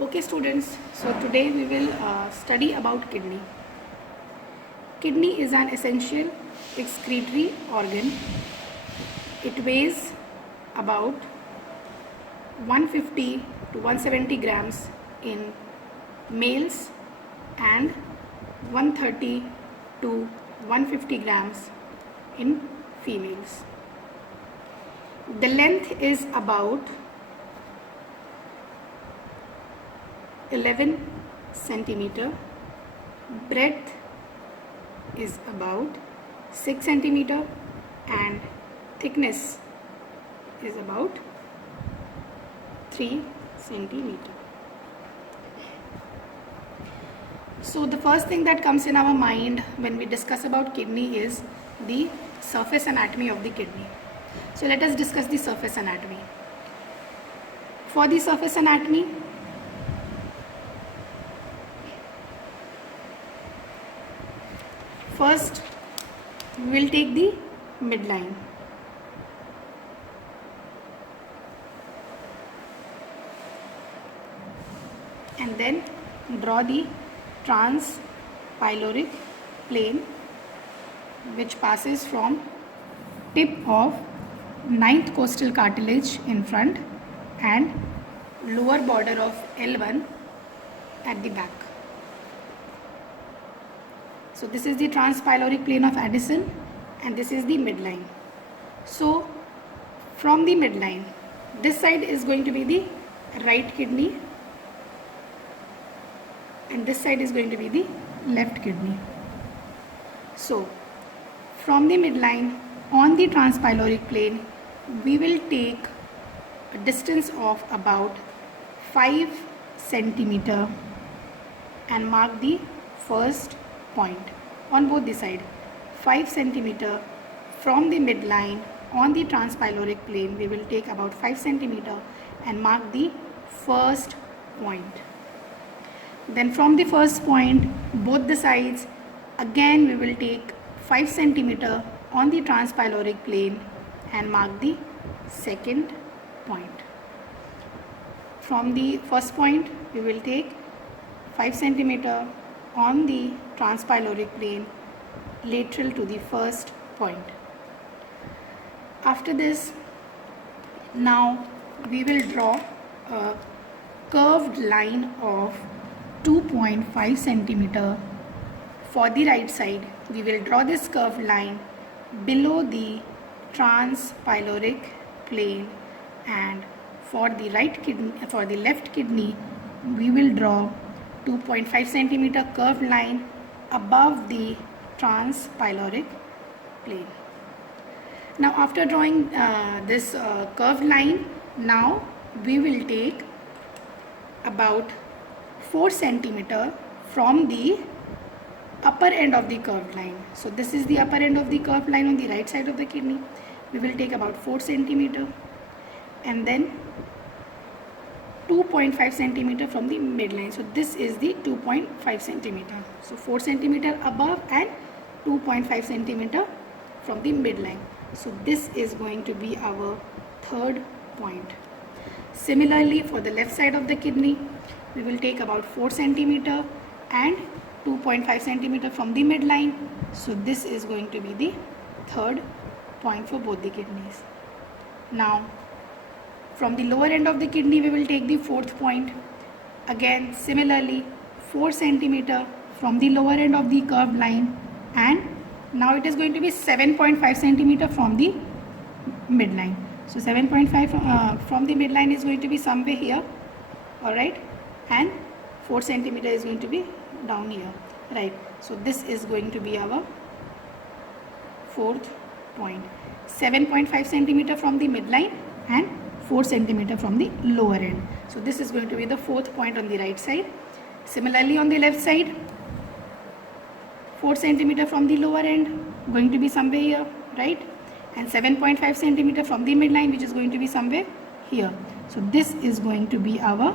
Okay students, so today we will study about kidney. Kidney is an essential excretory organ. It weighs about 150 to 170 grams in males and 130 to 150 grams in females. The length is about 11 centimeter, breadth is about 6 centimeter and thickness is about 3 centimeter. So the first thing that comes in our mind when we discuss about kidney is the surface anatomy of the kidney. So let us discuss the surface anatomy. For the surface anatomy, first we will take the midline. And then draw the transpyloric plane which passes from tip of 9th costal cartilage in front and lower border of L1 at the back. So this is the transpyloric plane of Addison and this is the midline. So from the midline, this side is going to be the right kidney and this side is going to be the left kidney. So from the midline on the transpyloric plane, we will take a distance of about 5 centimeter and mark the first point on both the side. 5 centimeter from the midline on the transpyloric plane, we will take about 5 centimeter and mark the first point. Then from the first point, both the sides, again we will take 5 centimeter on the transpyloric plane and mark the second point. From the first point, we will take 5 centimeter on the transpyloric plane lateral to the first point. After this, now we will draw a curved line of 2.5 centimeter for the right side. We will draw this curved line below the transpyloric plane, and for the left kidney, we will draw 2.5 centimeter curved line above the transpyloric plane. Now after drawing this curved line, now we will take about 4 centimeter from the upper end of the curved line. So this is the upper end of the curved line on the right side of the kidney. We will take about 4 centimeter and then 2.5 centimeter from the midline. So this is the 2.5 centimeter. So 4 centimeter above and 2.5 centimeter from the midline. So this is going to be our third point. Similarly, for the left side of the kidney, we will take about 4 centimeter and 2.5 centimeter from the midline. So this is going to be the third point for both the kidneys. Now from the lower end of the kidney, we will take the fourth point. Again similarly 4 centimeter from the lower end of the curved line, and now it is going to be 7.5 centimeter from the midline. So 7.5 from the midline is going to be somewhere here, alright, and 4 centimeter is going to be down here, right. So this is going to be our fourth point. 7.5 centimeter from the midline and 4 centimeter from the lower end. So this is going to be the fourth point on the right side. Similarly on the left side, 4 centimeter from the lower end, going to be somewhere here, right, and 7.5 centimeter from the midline, which is going to be somewhere here. So this is going to be our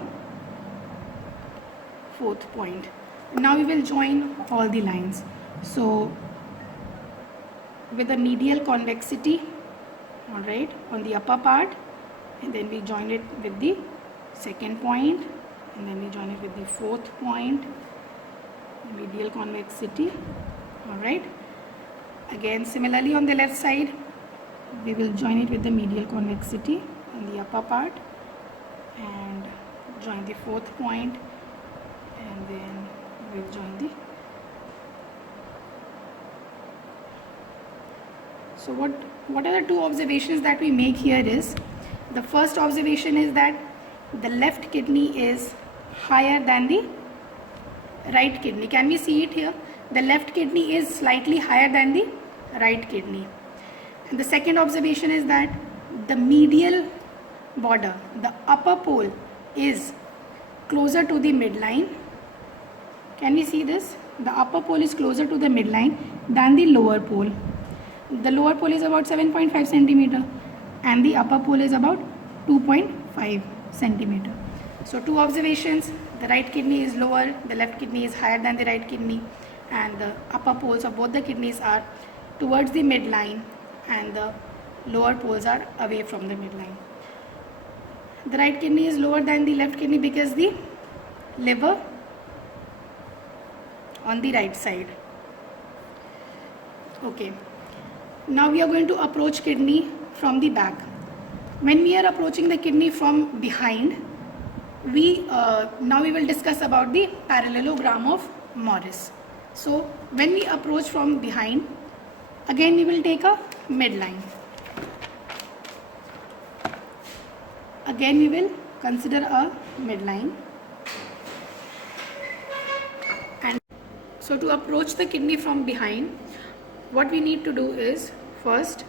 fourth point. Now we will join all the lines. So with a medial convexity, alright, on the upper part, and then we join it with the second point, and then we join it with the fourth point, medial convexity. All right, again similarly on the left side we will join it with the medial convexity on the upper part and join the fourth point, and then we'll join the. So what are the two observations that we make here is, the first observation is that the left kidney is higher than the right kidney. Can we see it here? The left kidney is slightly higher than the right kidney. And the second observation is that the medial border, the upper pole, is closer to the midline. Can we see this? The upper pole is closer to the midline than the lower pole. The lower pole is about 7.5 centimeter and the upper pole is about 2.5 centimeter. So two observations: the right kidney is lower, the left kidney is higher than the right kidney, and the upper poles of both the kidneys are towards the midline and the lower poles are away from the midline. The right kidney is lower than the left kidney because the liver on the right side. Okay. Now we are going to approach kidney from the back. When we are approaching the kidney from behind, now we will discuss about the parallelogram of Morris. So when we approach from behind, again we will take a midline. Again we will consider a midline. And so to approach the kidney from behind, what we need to do is first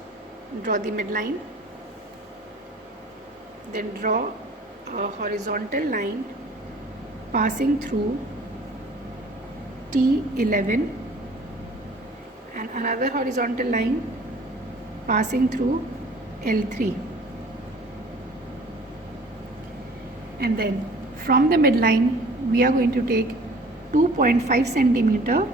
draw the midline, then draw a horizontal line passing through T11 and another horizontal line passing through L3, and then from the midline we are going to take 2.5 centimeter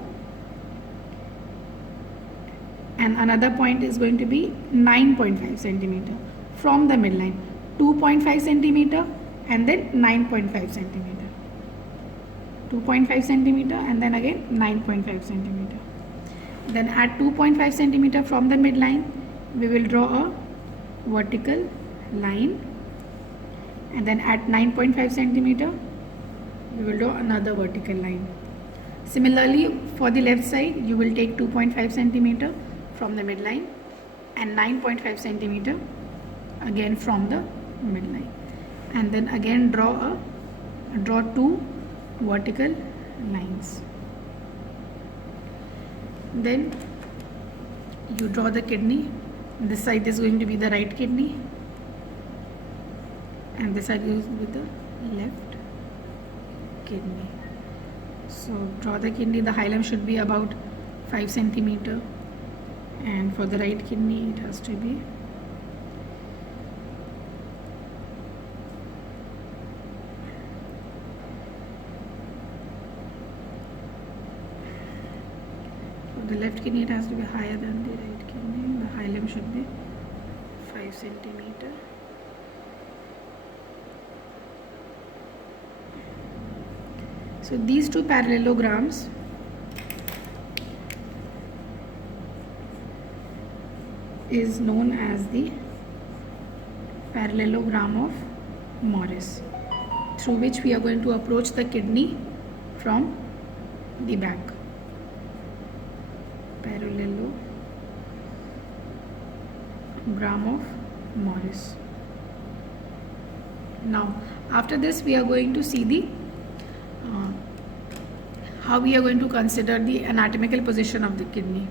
and another point is going to be 9.5 centimeter from the midline. 2.5 centimeter and then 9.5 centimeter. 2.5 centimeter and then again 9.5 centimeter. Then at 2.5 centimeter from the midline, we will draw a vertical line, and then at 9.5 centimeter, we will draw another vertical line. Similarly, for the left side, you will take 2.5 centimeter from the midline and 9.5 centimeter again from the midline, and then again draw two vertical lines. Then you draw the kidney. This side is going to be the right kidney and this side is with the left kidney. So draw the kidney. The hilum should be about 5 centimeter, and for the right kidney it has to be the left kidney, it has to be higher than the right kidney. The hilum should be 5 centimeter. So these two parallelograms is known as the parallelogram of Morris, through which we are going to approach the kidney from the back. Parallelogram of Morris. Now after this we are going to see the how we are going to consider the anatomical position of the kidney.